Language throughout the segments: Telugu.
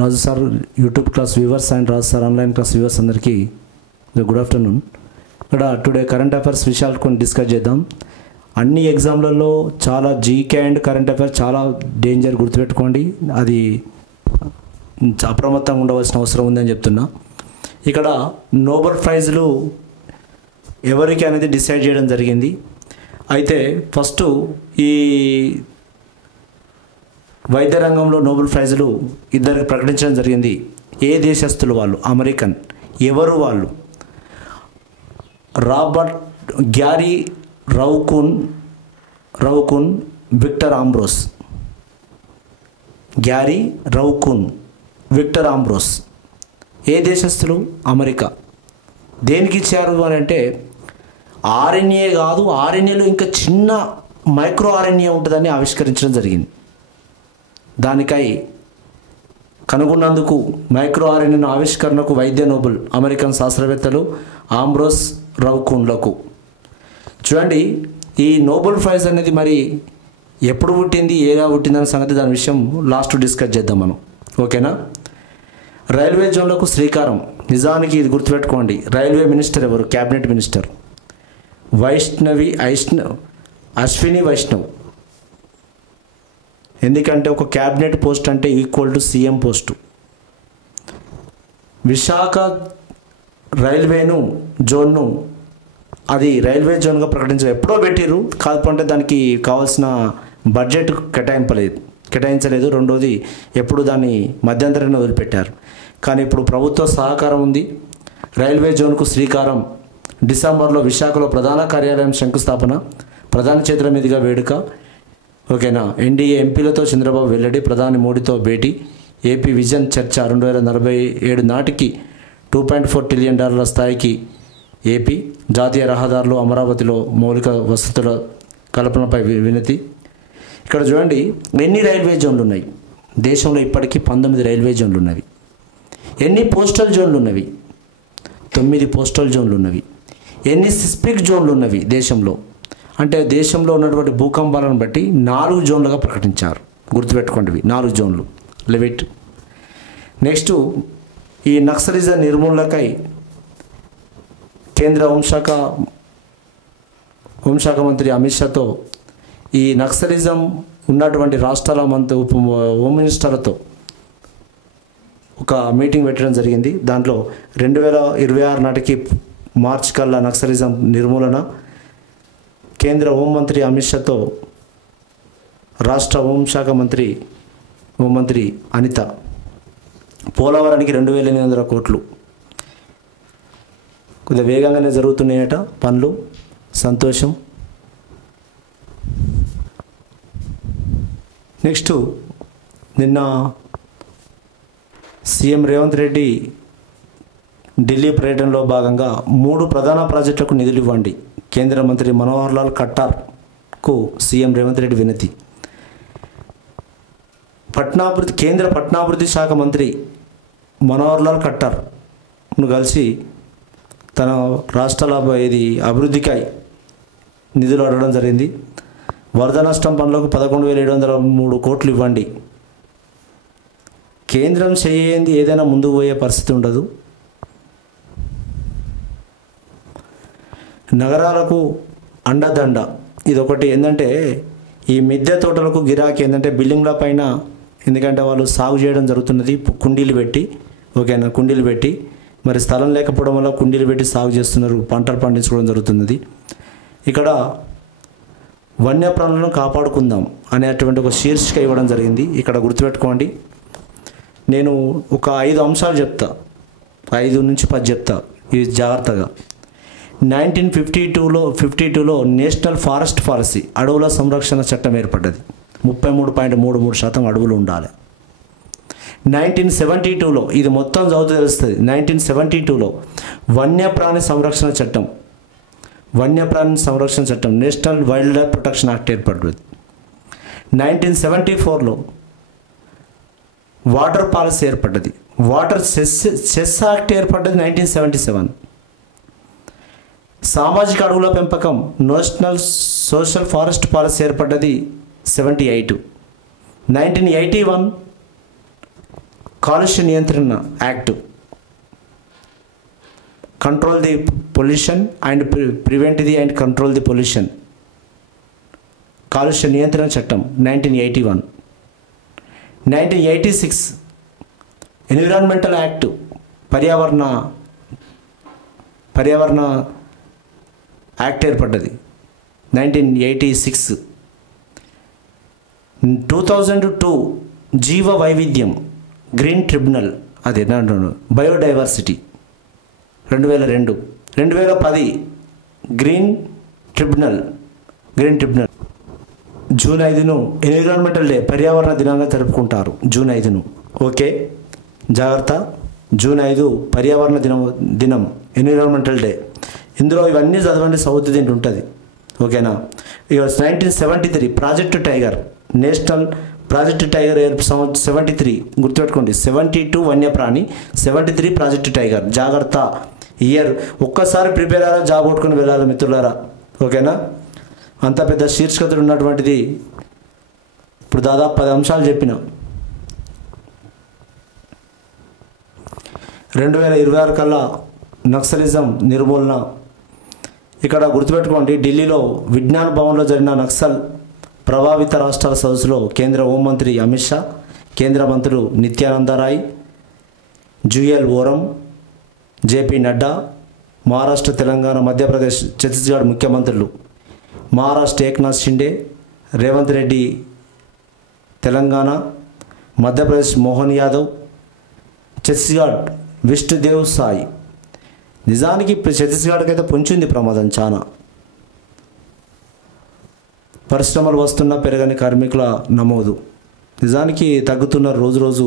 Raju sir YouTube class viewers and Raju sir online class viewers అందరికీ గుడ్ ఆఫ్టర్నూన్. ఇక్కడ టుడే కరెంట్ అఫైర్స్ విషయాలు కొన్ని డిస్కస్ చేద్దాం. అన్ని ఎగ్జామ్లలో చాలా జీకే అండ్ కరెంట్ అఫైర్స్ చాలా డేంజర్, గుర్తుపెట్టుకోండి. అది అప్రమత్తంగా ఉండవలసిన అవసరం ఉందని చెప్తున్నా. ఇక్కడ నోబెల్ ప్రైజ్లు ఎవరికి అనేది డిసైడ్ చేయడం జరిగింది. అయితే ఫస్ట్ ఈ వైద్య రంగంలో నోబెల్ ప్రైజులు ఇద్దరికి ప్రకటించడం జరిగింది. ఏ దేశస్తులు వాళ్ళు? అమెరికన్. ఎవరు వాళ్ళు? Robert Gary Ruvkun, Victor Ambros. Gary Ruvkun, Victor Ambros. ఏ దేశస్తులు? అమెరికా. దేనికి ఇచ్చారు అని అంటే ఆర్ఎన్ఏ కాదు, ఆర్ఎన్ఏలో ఇంకా చిన్న మైక్రో ఆర్ఎన్ఏ ఉంటుందని ఆవిష్కరించడం జరిగింది. దానికై కనుగొన్నందుకు మైక్రో ఆర్ఎన్ఏ ఆవిష్కరణకు వైద్య నోబెల్ అమెరికన్ శాస్త్రవేత్తలు ఆంబ్రోస్ రౌకున్లకు. చూడండి, ఈ నోబెల్ ప్రైజ్ అనేది మరి ఎప్పుడు పుట్టింది, ఏగా పుట్టిందనే సంగతి, దాని విషయం లాస్ట్ డిస్కస్ చేద్దాం మనం. ఓకేనా? రైల్వే జోన్లకు శ్రీకారం. నిజానికి ఇది గుర్తుపెట్టుకోండి. రైల్వే మినిస్టర్ ఎవరు? Cabinet minister Ashwini Vaishnaw. ఎందుకంటే ఒక క్యాబినెట్ పోస్ట్ అంటే equal to CM post. Visakha రైల్వేను జోన్ను అది రైల్వే జోన్గా ఎప్పుడో పెట్టిర్రు, కాకపోతే దానికి కావాల్సిన బడ్జెట్ కేటాయించలేదు. రెండోది ఎప్పుడు దాన్ని మధ్యంతరాన్ని వదిలిపెట్టారు. కానీ ఇప్పుడు ప్రభుత్వ సహకారం ఉంది. రైల్వే జోన్కు శ్రీకారం. డిసెంబర్లో విశాఖలో ప్రధాన కార్యాలయం శంకుస్థాపన, ప్రధాని చేతుల మీదుగా వేడుక. ఓకేనా? ఎన్డీఏ ఎంపీలతో చంద్రబాబు వెల్లడి, ప్రధాని మోడీతో భేటీ. ఏపీ విజన్ చర్చ 2047 నాటికి $2.4 ట్రిలియన్ స్థాయికి ఏపీ. జాతీయ రహదారులు, అమరావతిలో మౌలిక వసతుల కల్పనపై వినతి. ఇక్కడ చూడండి, ఎన్ని రైల్వే జోన్లు ఉన్నాయి దేశంలో? ఇప్పటికీ 19 రైల్వే జోన్లు ఉన్నవి. ఎన్ని పోస్టల్ జోన్లు ఉన్నవి? 9 పోస్టల్ జోన్లు ఉన్నవి. ఎన్ని సిస్మిక్ జోన్లు ఉన్నవి దేశంలో? అంటే దేశంలో ఉన్నటువంటి భూకంపాలను బట్టి 4 జోన్లుగా ప్రకటించారు. గుర్తుపెట్టుకోండి, 4 జోన్లు. లెవిట్. నెక్స్ట్, ఈ నక్సలిజం నిర్మూలనకై కేంద్ర హోంశాఖ మంత్రి అమిత్ షాతో ఈ నక్సలిజం ఉన్నటువంటి రాష్ట్రాల హోమ్ మినిస్టర్లతో ఒక మీటింగ్ పెట్టడం జరిగింది. దాంట్లో 2026 నాటికి మార్చి కల్లా నక్సలిజం నిర్మూలన. కేంద్ర హోంమంత్రి అమిత్ షాతో రాష్ట్ర హోంమంత్రి అనిత. పోలవరానికి 2,800 కోట్లు. కొద్దిగా వేగంగానే జరుగుతున్నాయట పనులు. సంతోషం. నెక్స్ట్, నిన్న సీఎం రేవంత్ రెడ్డి ఢిల్లీ పర్యటనలో భాగంగా 3 ప్రధాన ప్రాజెక్టులకు నిధులు ఇవ్వండి. కేంద్ర మంత్రి మనోహర్ లాల్ ఖట్టార్కు సీఎం రేవంత్ రెడ్డి వినతి. కేంద్ర పట్టణాభివృద్ధి శాఖ మంత్రి మనోహర్ లాల్ ఖట్టార్ను కలిసి తన రాష్ట్రాల అభివృద్ధికై నిధులు అడగడం జరిగింది. వరద నష్టం పనులకు 11,703 కోట్లు ఇవ్వండి. కేంద్రం చేయంది ఏదైనా ముందుకు పోయే పరిస్థితి ఉండదు. నగరాలకు అండదండ. ఇదొకటి. ఏంటంటే ఈ మిద్దె తోటలకు గిరాకీ ఏంటంటే బిల్డింగ్ల పైన, ఎందుకంటే వాళ్ళు సాగు చేయడం జరుగుతున్నది కుండీలు పెట్టి. ఓకేనా? కుండీలు పెట్టి, మరి స్థలం లేకపోవడం వల్ల కుండీలు పెట్టి సాగు చేస్తున్నారు, పంటలు పండించుకోవడం జరుగుతున్నది. ఇక్కడ వన్యప్రాణులను కాపాడుకుందాం అనేటువంటి ఒక శీర్షిక ఇవ్వడం జరిగింది. ఇక్కడ గుర్తుపెట్టుకోండి, నేను ఒక 5 అంశాలు చెప్తా, 5 నుంచి 10 చెప్తా. ఇది జాగ్రత్తగా. 1952లో నేషనల్ ఫారెస్ట్ పాలసీ, అడవుల సంరక్షణ చట్టం ఏర్పడ్డది. 33.33% అడవులు ఉండాలి. 1972లో, ఇది మొత్తం చదువుతూ తెలుస్తుంది, 1972లో వన్యప్రాణి సంరక్షణ చట్టం national wild life protection act ఏర్పడ్డది. 1974లో వాటర్ పాలసీ ఏర్పడ్డది. వాటర్ సెస్ యాక్ట్ ఏర్పడ్డది 1977. సామాజిక అడవుల పెంపకం నేషనల్ సోషల్ ఫారెస్ట్ పాలసీ ఏర్పడ్డది 78. 1981 కాలుష్య నియంత్రణ act, control the pollution and prevent the and control the pollution, కాలుష్య నియంత్రణ చట్టం 1981. 1986 ఎన్విరాన్మెంటల్ యాక్ట్, పర్యావరణ యాక్ట్ ఏర్పడ్డది 1986. 2002 జీవ వైవిధ్యం గ్రీన్ ట్రిబ్యునల్, అది బయోడైవర్సిటీ 2002. 2010 green tribunal. జూన్ 5ను ఎన్విరాన్మెంటల్ డే, పర్యావరణ దినంగా జరుపుకుంటారు జూన్ 5ను. ఓకే, జాగ్రత్త. జూన్ 5 పర్యావరణ దినం ఎన్విరాన్మెంటల్ డే. ఇందులో ఇవన్నీ చదవండి, సౌత్ దీంట్లో ఉంటుంది. ఓకేనా. ఇక 1973 project tiger, national project tiger 73 గుర్తుపెట్టుకోండి. 72 వన్యప్రాణి, 73 ప్రాజెక్ట్ టైగర్. జాగ్రత్త, ఇయర్ ఒక్కసారి ప్రిపేర్ అయ్యారా జాబ్ కొట్టుకుని వెళ్ళాలి మిత్రులారా. ఓకేనా. అంత పెద్ద శీర్షికతలు ఉన్నటువంటిది ఇప్పుడు దాదాపు 10 అంశాలు చెప్పిన. 2026 కల్లా నక్సలిజం నిర్మూలన. ఇక్కడ గుర్తుపెట్టుకోండి, ఢిల్లీలో విజ్ఞాన భవన్లో జరిగిన నక్సల్ ప్రభావిత రాష్ట్రాల సదస్సులో కేంద్ర హోంమంత్రి అమిత్ షా, కేంద్ర మంత్రులు నిత్యానంద రాయ్, జుయల్ ఓరం, జేపీ నడ్డా, మహారాష్ట్ర, తెలంగాణ, మధ్యప్రదేశ్, ఛత్తీస్గఢ్ ముఖ్యమంత్రులు, మహారాష్ట్ర ఏక్నాథ్ షిండే, రేవంత్ రెడ్డి తెలంగాణ, మధ్యప్రదేశ్ మోహన్ యాదవ్, ఛత్తీస్గఢ్ విష్ణుదేవ్ సాయి. నిజానికి ఛత్తీస్గఢ్కి అయితే పొంచింది ప్రమాదం చాలా. పరిశ్రమలు వస్తున్న పెరగని కార్మికుల నమోదు. నిజానికి తగ్గుతున్న రోజు.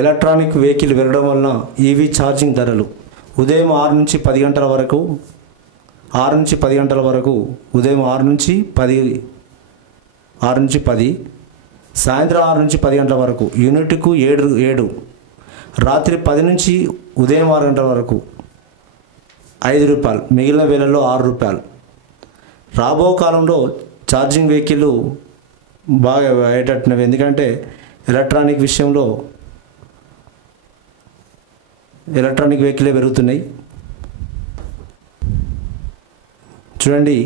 ఎలక్ట్రానిక్ వెహికల్ వెళ్ళడం వలన ఈవీ ఛార్జింగ్ ధరలు ఉదయం 6 నుంచి 10 గంటల వరకు, ఉదయం 6 నుంచి 10, సాయంత్రం 6 నుంచి 10 గంటల వరకు యూనిట్కు 7, రాత్రి 10 నుంచి ఉదయం 6 గంటల వరకు ₹5, మిగిలిన వేళల్లో ₹6. రాబో కాలంలో ఛార్జింగ్ వెహికల్ బాగా అయ్యేటట్టున్నవి, ఎందుకంటే ఎలక్ట్రానిక్ విషయంలో ఎలక్ట్రానిక్ వెహికలే పెరుగుతున్నాయి. చూడండి,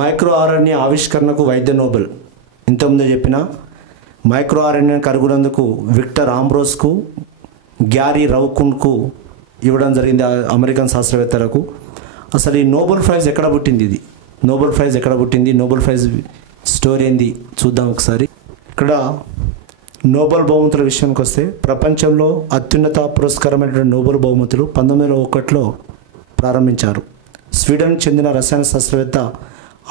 మైక్రో ఆర్ఎన్ఏ ఆవిష్కరణకు వైద్య నోబెల్. ఇంతకుముందే చెప్పిన మైక్రో ఆర్ఎన్ఏ కనుగొన్నందుకు విక్టర్ ఆంబ్రోస్కు, గ్యారీ రౌకున్కు ఇవ్వడం జరిగింది, అమెరికన్ శాస్త్రవేత్తలకు. అసలు ఈ నోబెల్ ప్రైజ్ ఎక్కడ పుట్టింది? నోబెల్ ప్రైజ్ స్టోరీ ఏంది చూద్దాం ఒకసారి. ఇక్కడ నోబెల్ బహుమతుల విషయానికి వస్తే, ప్రపంచంలో అత్యున్నత పురస్కారమైనటువంటి నోబెల్ బహుమతులు 1901లో ప్రారంభించారు. స్వీడన్ చెందిన రసాయన శాస్త్రవేత్త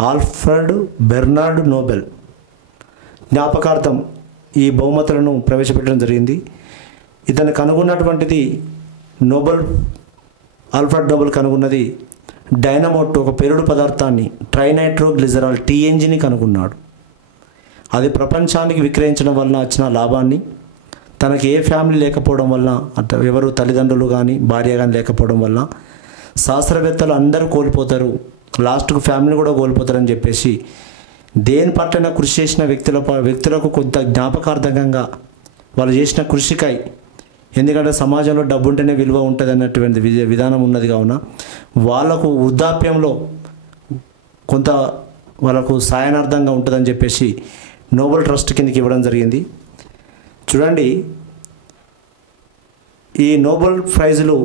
ఆల్ఫ్రెడ్ బెర్నార్డ్ నోబెల్ జ్ఞాపకార్థం ఈ బహుమతులను ప్రవేశపెట్టడం జరిగింది. ఇతను కనుగొన్నటువంటిది ఆల్ఫ్రెడ్ నోబెల్ కనుగొన్నది డైనమోట్, ఒక పేలుడు పదార్థాన్ని, ట్రైనైట్రోగ్లిజరాల్ TNGని కనుగొన్నాడు. అది ప్రపంచానికి విక్రయించడం వలన వచ్చిన లాభాన్ని, తనకి ఏ ఫ్యామిలీ లేకపోవడం వల్ల, ఎవరు తల్లిదండ్రులు కానీ భార్య కానీ లేకపోవడం వల్ల శాస్త్రవేత్తలు అందరూ కోల్పోతారు, లాస్ట్కు ఫ్యామిలీ కూడా కోల్పోతారని చెప్పేసి దేని పట్లైనా కృషి చేసిన వ్యక్తులకు కొంత జ్ఞాపకార్థకంగా వాళ్ళు చేసిన కృషికై, ఎందుకంటే సమాజంలో డబ్బు ఉంటేనే విలువ ఉంటుంది అన్నటువంటి విధానం ఉన్నది. కావున వాళ్ళకు వృద్ధాప్యంలో కొంత వాళ్ళకు సాయనార్థంగా ఉంటుందని చెప్పేసి నోబెల్ ట్రస్ట్ కిందకి ఇవ్వడం జరిగింది. చూడండి, ఈ నోబెల్ ప్రైజులు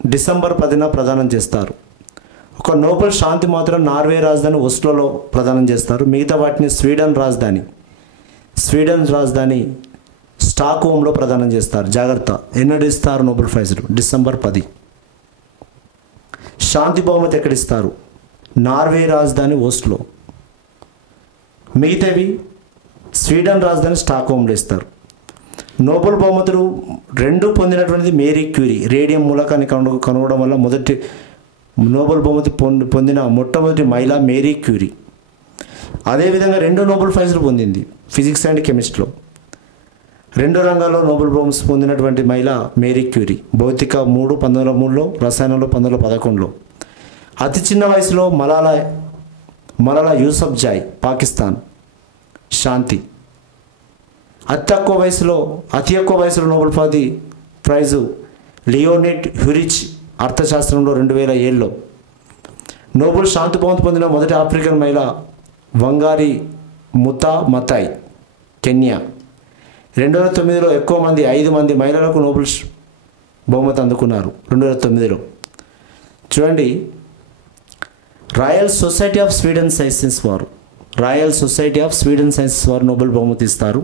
డిసెంబర్ 10న ప్రదానం చేస్తారు. ఒక నోబెల్ శాంతి మాత్రం నార్వే రాజధాని ఓస్లోలో ప్రదానం చేస్తారు. మిగతా వాటిని స్వీడన్ రాజధాని స్టాక్హోమ్లో ప్రదానం చేస్తారు. జాగ్రత్త, ఎన్నడిస్తారు నోబెల్ ప్రైజులు? డిసెంబర్ 10. శాంతి బహుమతి ఎక్కడిస్తారు? నార్వే రాజధాని ఓస్లో. మిగతావి స్వీడన్ రాజధాని స్టాక్హోమ్లో ఇస్తారు. నోబెల్ బహుమతులు 2 పొందినటువంటిది మేరీ క్యూరీ, రేడియం మూలకాన్ని కనుగొనడం వల్ల మొదటి నోబెల్ బహుమతి పొందిన మొట్టమొదటి మహిళ మేరీ క్యూరీ. అదేవిధంగా 2 నోబెల్ ప్రైజులు పొందింది ఫిజిక్స్ అండ్ కెమిస్ట్రీలో. 2 రంగాల్లో నోబెల్ బహుమతి పొందినటువంటి మహిళ మేరీ క్యూరీ. భౌతిక 1903లో, రసాయనంలో 1911లో. అతి చిన్న వయసులో మలాలా యూసఫ్జాయ్, పాకిస్తాన్, శాంతి. అతి ఎక్కువ వయసులో నోబెల్ ప్రైజు లియోనిడ్ హ్యూరిచ్ అర్థశాస్త్రంలో 2007లో. నోబెల్ శాంతి బహుమతి పొందిన మొదటి ఆఫ్రికన్ మహిళ వంగారి ముతా మతాయ్, కెన్యా. 2009లో ఎక్కువ మంది 5 మంది మహిళలకు నోబెల్ బహుమతి అందుకున్నారు 2009లో. చూడండి, royal society of Sweden sciences వారు నోబెల్ బహుమతి ఇస్తారు.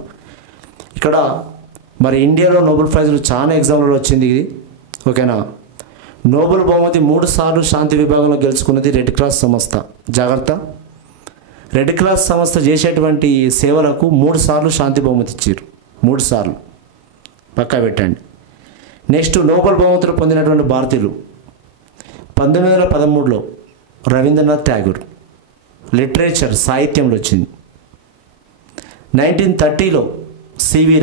ఇక్కడ మరి ఇండియాలో నోబెల్ ప్రైజ్లు చాలా ఎగ్జామ్లలో వచ్చింది ఇది, ఓకేనా. నోబెల్ బహుమతి 3 సార్లు శాంతి విభాగంలో గెలుచుకున్నది రెడ్ క్రాస్ సంస్థ. జాగ్రత్త, రెడ్ క్రాస్ సంస్థ చేసేటువంటి సేవలకు 3 సార్లు శాంతి బహుమతి ఇచ్చారు. 3 సార్లు పక్కా పెట్టండి. నెక్స్ట్, నోబెల్ బహుమతులు పొందినటువంటి భారతీయులు 1913లో రవీంద్రనాథ్ ఠాగూర్, లిటరేచర్ సాహిత్యంలో వచ్చింది. 1930లో సివి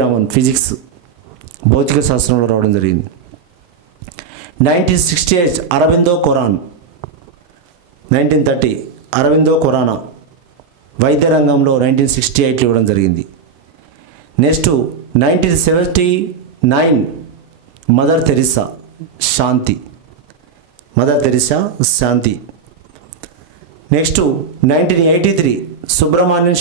రామన్ ఫిజిక్స్ భౌతిక శాస్త్రంలో రావడం జరిగింది. 1968 అరబిందో ఖురానా 1930 అరబిందో ఖురానా వైద్య రంగంలో 1968 ఇవ్వడం జరిగింది. నెక్స్ట్ 1979 మదర్ తెరిసా శాంతి. నెక్స్ట్ 1983 సుబ్రహ్మణ్యం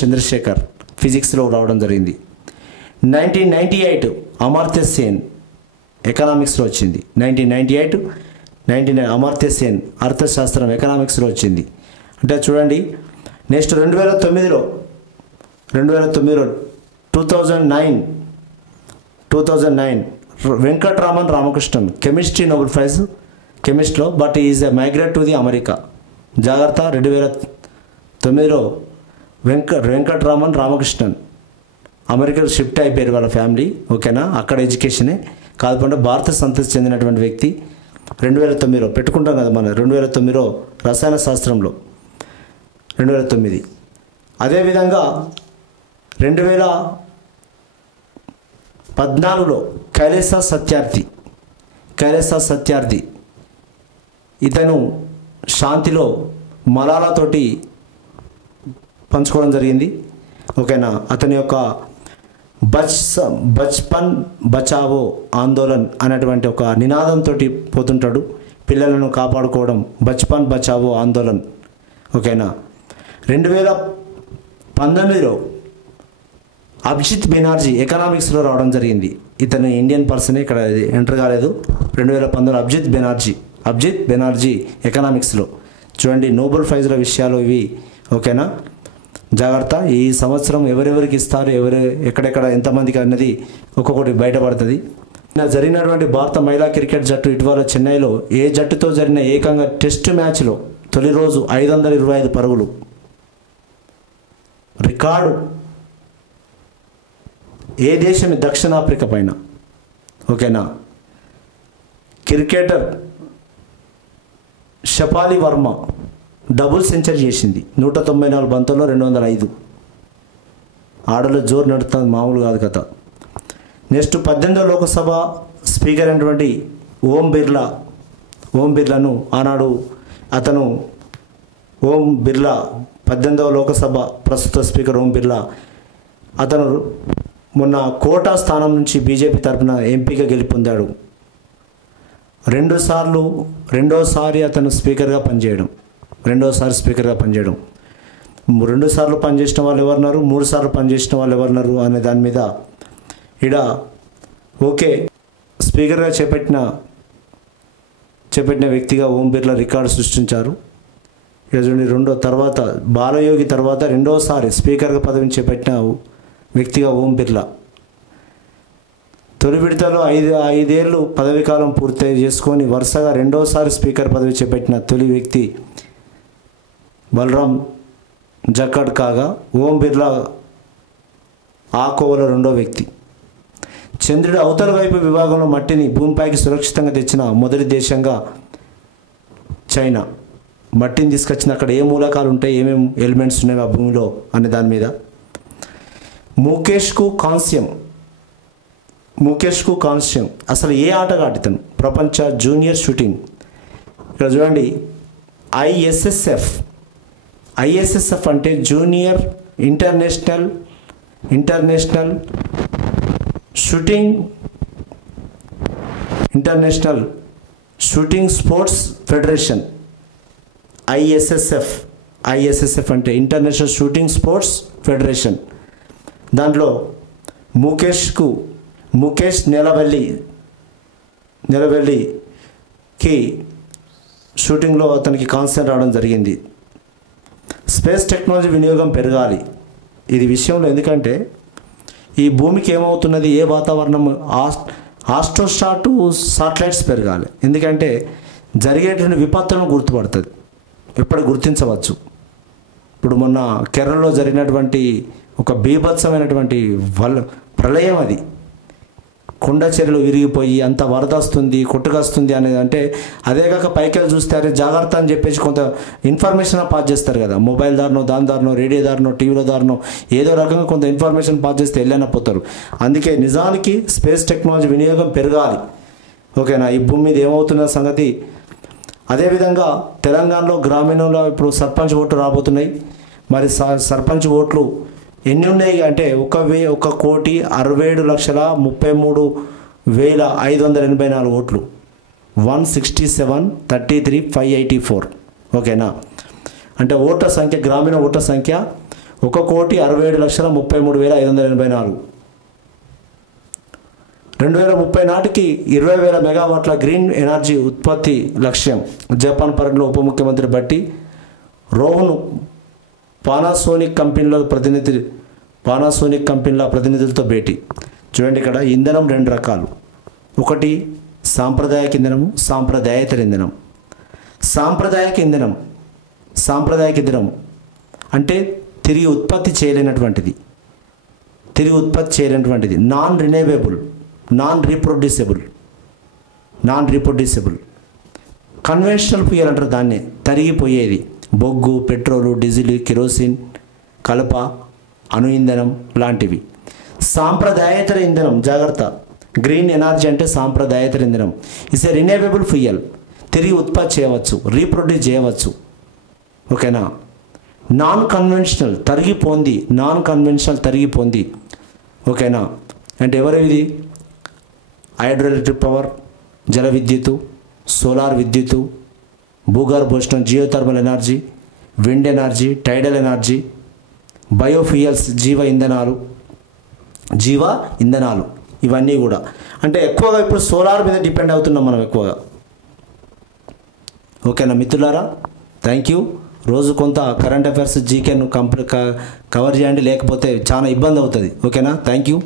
చంద్రశేఖర్ ఫిజిక్స్లో రావడం జరిగింది. 1998 అమర్త్య సేన్ ఎకనామిక్స్లో వచ్చింది. 1999 అమర్త్య సేన్ అర్థశాస్త్రం ఎకనామిక్స్లో వచ్చింది. అంటే చూడండి. Next 2009 Venkatraman Ramakrishnan chemistry Nobel prize కెమిస్ట్రీలో, but is a migrate to the America. జాగ్రత్త, 2009లో వెంకట్రామన్ రామకృష్ణన్ అమెరికాలో షిఫ్ట్ అయిపోయారు వాళ్ళ ఫ్యామిలీ, ఓకేనా. అక్కడ ఎడ్యుకేషనే కాకుండా భారత సంతతి చెందినటువంటి వ్యక్తి. 2009లో పెట్టుకుంటాం కదా మనం, 2009లో రసాయన శాస్త్రంలో 2009. అదేవిధంగా 2014లో కైలాస సత్యార్థి ఇతను శాంతిలో మలాలాతోటి పంచుకోవడం జరిగింది, ఓకేనా. అతని యొక్క బచ్పన్ బచావో ఆందోళన్ అనేటువంటి ఒక నినాదంతో పోతుంటాడు. పిల్లలను కాపాడుకోవడం, బచ్పన్ బచావో ఆందోళన్, ఓకేనా. 2019లో అభిజిత్ బెనర్జీ ఎకనామిక్స్లో రావడం జరిగింది. ఇతను ఇండియన్ పర్సనే, ఇక్కడ ఎంటర్ కాలేదు. 2019 అభిజిత్ బెనర్జీ ఎకనామిక్స్లో. చూడండి, నోబెల్ ప్రైజ్ల విషయాలు ఇవి, ఓకేనా. జాగ్రత్త, ఈ సంవత్సరం ఎవరెవరికి ఇస్తారు, ఎక్కడెక్కడ ఎంతమందికి అన్నది ఒక్కొక్కటి బయటపడుతుంది. జరిగినటువంటి భారత మహిళా క్రికెట్ జట్టు ఇటీవల చెన్నైలో ఏ జట్టుతో జరిగిన ఏకంగా టెస్ట్ మ్యాచ్లో తొలి రోజు 525 పరుగులు రికార్డు. ఏ దేశం? దక్షిణాఫ్రికా పైన, ఓకేనా. క్రికెటర్ షపాలి వర్మ డబుల్ సెంచరీ చేసింది. 194 బంతుల్లో 205. ఆడలో జోరు నడుస్తుంది, మామూలు కాదు కథ. నెక్స్ట్ 18వ లోకసభ స్పీకర్ అయినటువంటి ఓం బిర్లాను ఆనాడు ఓం బిర్లా 18వ లోకసభ ప్రస్తుత స్పీకర్ ఓం బిర్లా అతను మొన్న కోటా స్థానం నుంచి బీజేపీ తరఫున ఎంపీగా గెలుపొందాడు. రెండోసారి అతను స్పీకర్గా పనిచేయడం. 2 సార్లు పనిచేసిన వాళ్ళు ఎవరున్నారు, 3 సార్లు పనిచేసిన వాళ్ళు ఎవరున్నారు అనే దాని మీద ఇడ ఓకే స్పీకర్గా చేపట్టిన వ్యక్తిగా ఓం బిర్లా రికార్డు సృష్టించారు. ఇక చూడండి, బాలయోగి తర్వాత రెండోసారి స్పీకర్గా పదవిని చేపట్టిన వ్యక్తిగా ఓం బిర్లా. తొలి విడతలో 5 ఏళ్ళు పదవీ కాలం పూర్తి చేసుకొని వరుసగా రెండోసారి స్పీకర్ పదవి చేపట్టిన తొలి వ్యక్తి బలరాం జక్కడ్ కాగా ఓం బిర్లా ఆ కోవలో రెండో వ్యక్తి. చంద్రుడి అవతల వైపు విభాగంలో మట్టిని భూమిపైకి సురక్షితంగా తెచ్చిన మొదటి దేశంగా చైనా. మట్టిని తీసుకొచ్చిన అక్కడ ఏ మూలకాలు ఉంటాయి, ఏమేమి ఎలిమెంట్స్ ఉన్నాయి ఆ భూమిలో అనే దాని మీద. ముఖేష్కు కాంస్యం. అసలు ఏ ఆటగాడు ఇతను? ప్రపంచ జూనియర్ షూటింగ్. ఇక్కడ చూడండి, ఐఎస్ఎస్ఎఫ్ అంటే junior international shooting sports federation. ISSF అంటే ఇంటర్నేషనల్ షూటింగ్ స్పోర్ట్స్ ఫెడరేషన్. దాంట్లో ముఖేష్ నెలవెల్లికి షూటింగ్లో అతనికి కాన్సెప్ట్ రావడం జరిగింది. స్పేస్ టెక్నాలజీ వినియోగం పెరగాలి ఇది విషయంలో. ఎందుకంటే ఈ భూమికి ఏమవుతున్నది, ఏ వాతావరణం, ఆస్ట్రోస్టార్ సాటిలైట్స్ పెరగాలి. ఎందుకంటే జరిగేటువంటి విపత్తులను గుర్తుపడుతుంది, ఎప్పుడు గుర్తించవచ్చు. ఇప్పుడు మొన్న కేరళలో జరిగినటువంటి ఒక బీభత్సమైనటువంటి ప్రళయం, అది కొండ చర్యలు విరిగిపోయి అంత వరద వస్తుంది, కొట్టుకొస్తుంది అనేది. అంటే అదే కాక పైకెళ్ళి చూస్తే అరే జాగ్రత్త అని చెప్పేసి కొంత ఇన్ఫర్మేషన్ పాస్ చేస్తారు కదా, మొబైల్ దారినో, దాని దారినో, రేడియో దారినో, టీవీలో దారినో, ఏదో రకంగా కొంత ఇన్ఫర్మేషన్ పాస్ చేస్తే వెళ్ళకపోతారు. అందుకే నిజానికి స్పేస్ టెక్నాలజీ వినియోగం పెరగాలి. ఓకేనా. ఈ భూమి మీద ఏమవుతున్న సంగతి. అదేవిధంగా తెలంగాణలో గ్రామీణంలో ఇప్పుడు సర్పంచ్ ఓట్లు రాబోతున్నాయి. మరి సర్పంచ్ ఓట్లు ఎన్ని ఉన్నాయి అంటే 1,67,33,584 ఓట్లు, 167,33,584. ఓకేనా. అంటే ఓట్ల సంఖ్య, గ్రామీణ ఓట్ల సంఖ్య 1,67,33,584. 2030 నాటికి 20,000 మెగావాట్ల గ్రీన్ ఎనర్జీ ఉత్పత్తి లక్ష్యం. జపాన్ పర్యటనలో ఉప ముఖ్యమంత్రి భట్టి రోహన్ పానాసోనిక్ కంపెనీల ప్రతినిధులతో భేటీ. చూడండి ఇక్కడ ఇంధనం 2 రకాలు. ఒకటి సాంప్రదాయక ఇంధనము, సాంప్రదాయేతర ఇంధనం. సాంప్రదాయక ఇంధనం అంటే తిరిగి ఉత్పత్తి చేయలేనటువంటిది, non renewable, non reproducible. Conventional fuel అంటారు దాన్ని, తరిగిపోయేది. బొగ్గు, పెట్రోలు, డీజిల్, కిరోసిన్, కలప, అణు ఇంధనం లాంటివి. సాంప్రదాయేతర ఇంధనం, జాగ్రత్త, గ్రీన్ ఎనర్జీ అంటే సాంప్రదాయేతర ఇంధనం. ఇట్స్ ఏ రిన్యూవబుల్ ఫ్యూయల్, తిరిగి ఉత్పత్తి చేయవచ్చు, రీప్రొడ్యూస్ చేయవచ్చు. ఓకేనా. నాన్ కన్వెన్షనల్ తరిగిపోంది. ఓకేనా. అంటే ఎవరిది, హైడ్రో ఎలక్ట్రిక్ పవర్, జల విద్యుత్తు, సోలార్ విద్యుత్తు, భూగర్భోష్ణం, geothermal energy, wind energy, tidal energy, biofuels, జీవ ఇంధనాలు ఇవన్నీ కూడా. అంటే ఎక్కువగా ఇప్పుడు సోలార్ మీద డిపెండ్ అవుతున్నాం మనం ఎక్కువగా. ఓకేనా మిత్రులారా, థ్యాంక్ యూ. రోజు కొంత కరెంట్ అఫైర్స్ జీకేను కవర్ చేయండి, లేకపోతే చాలా ఇబ్బంది అవుతుంది. ఓకేనా, థ్యాంక్ యూ.